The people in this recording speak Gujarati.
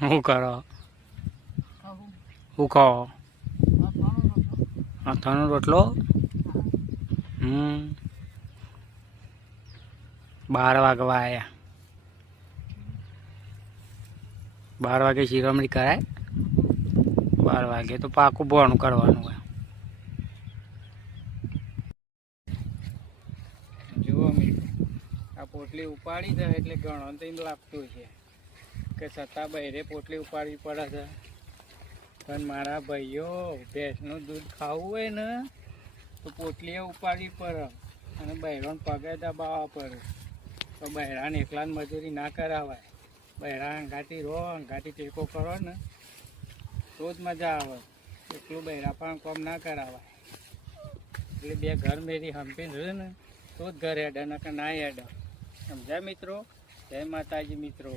શું કરો? શું ખાઓ? અથાણું રોટલો. 12 વાગવા આવ્યા. 12 વાગે શિરોમણી કરાય. 12 વાગે તો પાકું બોણું કરવાનું હોય. જુઓ મિત્રો, આ પોટલી ઉપાડી જાય એટલે ઘણો તો લાગતું છે કે છતાં બહેરે પોટલી ઉપાડવી પડે છે. પણ મારા ભાઈઓ, ભેંસનું દૂધ ખાવું હોય ને તો પોટલીએ ઉપાડવી પડે અને બહેરાને પગે દબાવવા પડે. તો બહેરાને એકલાને મજૂરી ના કરાવાય. બહેરા અંગાથી રહો, અંગાથી ટેકો કરો ને તો જ મજા આવે. એટલું બહેરા પણ કામ ના કરાવાય. એટલે બે ઘર મેરી હંપીને રહે ને તો જ ઘર હેડે, નકર ના હેડે. સમજ્યા મિત્રો? જય માતાજી મિત્રો.